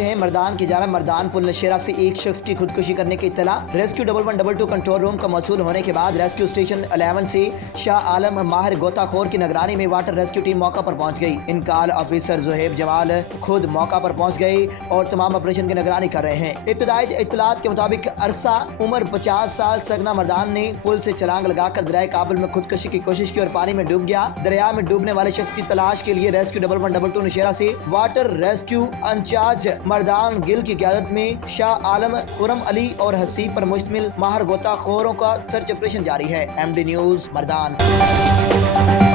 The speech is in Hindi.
करते हैं मर्दान की जानिब। मर्दान पुल नशेरा से एक शख्स की खुदकुशी करने की इत्तला। रेस्क्यू 1112 कंट्रोल रूम का मसूल होने के बाद रेस्क्यू स्टेशन 11 से शाह आलम माहिर गोताखोर की निगरानी में वाटर रेस्क्यू टीम मौका पर पहुंच गई। इनकाल ऑफिसर जोहेब जमाल खुद मौका पर पहुंच गए और तमाम ऑपरेशन की निगरानी कर रहे हैं। इब्तदाई इत्तलात के मुताबिक अरसा उम्र 50 साल सगना मर्दान ने पुल से छलांग लगाकर दरिया काबुल में खुदकुशी की कोशिश की और पानी में डूब गया। दरिया में डूबने वाले शख्स की तलाश के लिए रेस्क्यू 1112 नशेरा से water rescue in charge Mardan Gill की क़यादत में शाह आलम, खुरम अली और हसीब पर मुश्तमिल माहिर गोताखोरों का सर्च ऑपरेशन जारी है। MD news Mardan.